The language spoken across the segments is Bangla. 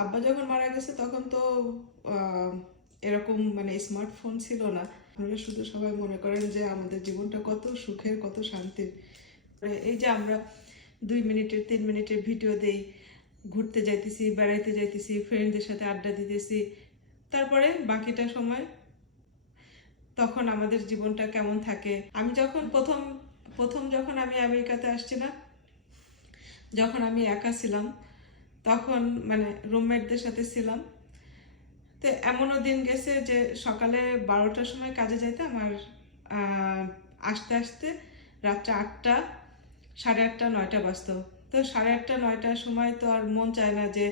আব্বা যখন মারা গেছে তখন তো এরকম মানে স্মার্টফোন ছিল না। আপনারা শুধু সবাই মনে করেন যে আমাদের জীবনটা কত সুখের, কত শান্তির। এই যে আমরা 2 মিনিটের 3 মিনিটের ভিডিও দেই, ঘুরতে যাইতেছি, বেড়াইতে যাইতেছি, ফ্রেন্ডদের সাথে আড্ডা দিতেছি, তারপরে বাকিটা সময় তখন আমাদের জীবনটা কেমন থাকে। আমি যখন প্রথম প্রথম যখন আমি আমেরিকাতে আসছি না, যখন আমি একা ছিলাম, তখন মানে রুমমেটদের সাথে ছিলাম। তো এমনও দিন গেছে যে সকালে 12টার সময় কাজে যাইতাম, আর আসতে আসতে রাত্রে 8টা, 8:30, 9টা বাজতো। তো 8:30, 9টার সময় তো আর মন চায় না যে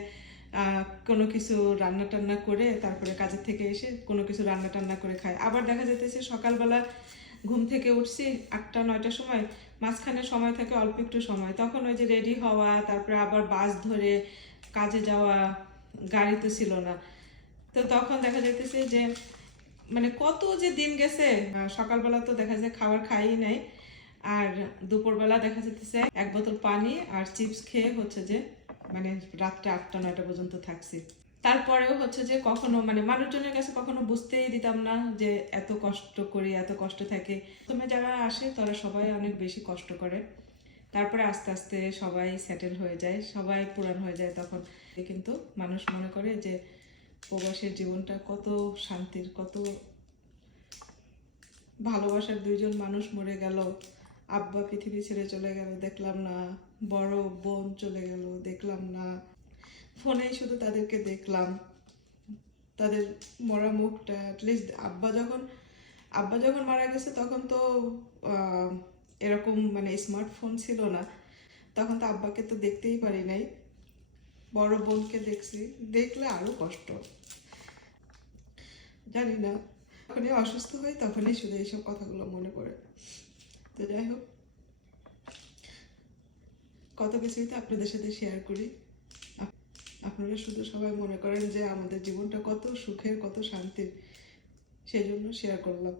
কোনো কিছু রান্না টান্না করে তারপরে কাজের থেকে এসে কোনো কিছু রান্না টান্না করে খায়। আবার দেখা যেতেছে সকালবেলা ঘুম থেকে উঠছি 8টা, 9টার সময়, মাঝখানে সময় থাকে অল্প একটু সময়, তখন ওই যে রেডি হওয়া, তারপরে আবার বাস ধরে কাজে যাওয়া, গাড়ি তো ছিল না। তো তখন দেখা যাইতেছে যে মানে কত যে দিন গেছে। সকালবেলা তো দেখা যায় খাবার খাই নাই, আর দুপুরবেলা দেখা যাইতেছে 1 বোতল পানি আর চিপস খেয়ে হচ্ছে যে মানে রাত্রে 8টা, 9টা পর্যন্ত থাকছি। তারপরেও হচ্ছে যে কখনো মানে মানুষজনের কাছে কখনো বুঝতেই দিতাম না যে এত কষ্ট করি, এত কষ্ট থাকে। প্রথমে যারা আসে তারা সবাই অনেক বেশি কষ্ট করে, তারপরে আস্তে আস্তে সবাই সেটেল হয়ে যায়, সবাই পুরান হয়ে যায়। তখন কিন্তু মানুষ মনে করে যে প্রবাসের জীবনটা কত শান্তির, কত ভালোবাসার। 2জন মানুষ মরে গেল, আব্বা পৃথিবী ছেড়ে চলে গেল, দেখলাম না। বড় বোন চলে গেল, দেখলাম না। ফোনেই শুধু তাদেরকে দেখলাম, তাদের মরা মুখটা। অ্যাটলিস্ট আব্বা যখন মারা গেছে তখন তো এরকম মানে স্মার্টফোন ছিল না, তখন তো আব্বাকে তো দেখতেই পারি নাই। বড় বোনকে দেখছি, দেখলে আরো কষ্ট। জানি না, যখনই অসুস্থ হই তখনই শুধু এইসব কথাগুলো মনে পড়ে। তো যাই হোক, কত কিছুই তো আপনাদের সাথে শেয়ার করি। আপনারা শুধু সবাই মনে করেন যে আমাদের জীবনটা কত সুখের, কত শান্তির, সেই জন্য শেয়ার করলাম।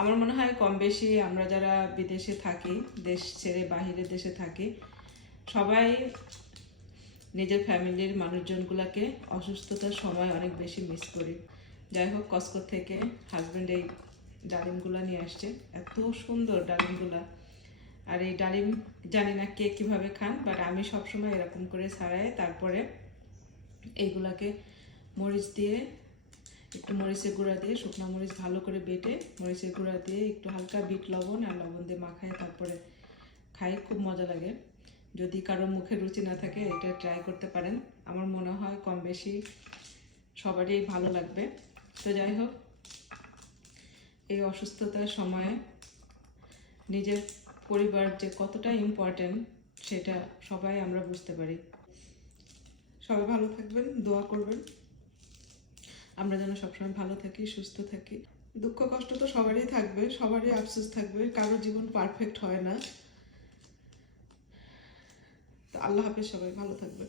আমার মনে হয় কম বেশি আমরা যারা বিদেশে থাকি, দেশ ছেড়ে বাহিরের দেশে থাকি, সবাই নিজের ফ্যামিলির মানুষজনগুলোকে অসুস্থতার সময় অনেক বেশি মিস করি। যাই হোক, কসকো থেকে হাজব্যান্ড এই ডালিমগুলো নিয়ে আসছে, এত সুন্দর ডালিমগুলা। আর এই ডালিম জানি না কে কীভাবে খান, বাট আমি সবসময় এরকম করে ছাড়াই তারপরে এইগুলাকে মরিচ দিয়ে, একটু মরিচের গুঁড়া দিয়ে, শুকনো মরিচ ভালো করে বেটে মরিচের গুঁড়া দিয়ে একটু হালকা বিট লবণ আর লবণ দিয়ে মাখায় তারপরে খাই, খুব মজা লাগে। যদি কারো মুখে রুচি না থাকে এটা ট্রাই করতে পারেন, আমার মনে হয় কম বেশি সবারই ভালো লাগবে। তো যাই হোক, এই অসুস্থতার সময়ে নিজের পরিবার যে কতটা ইম্পর্টেন্ট সেটা সবাই আমরা বুঝতে পারি। সবাই ভালো থাকবেন, দোয়া করবেন আমরা যেন সবসময় ভালো থাকি, সুস্থ থাকি। দুঃখ কষ্ট তো সবারই থাকবে, সবারই আফসোস থাকবে, কারো জীবন পারফেক্ট হয় না। তো আল্লাহ হাফেজ, সবাই ভালো থাকবে।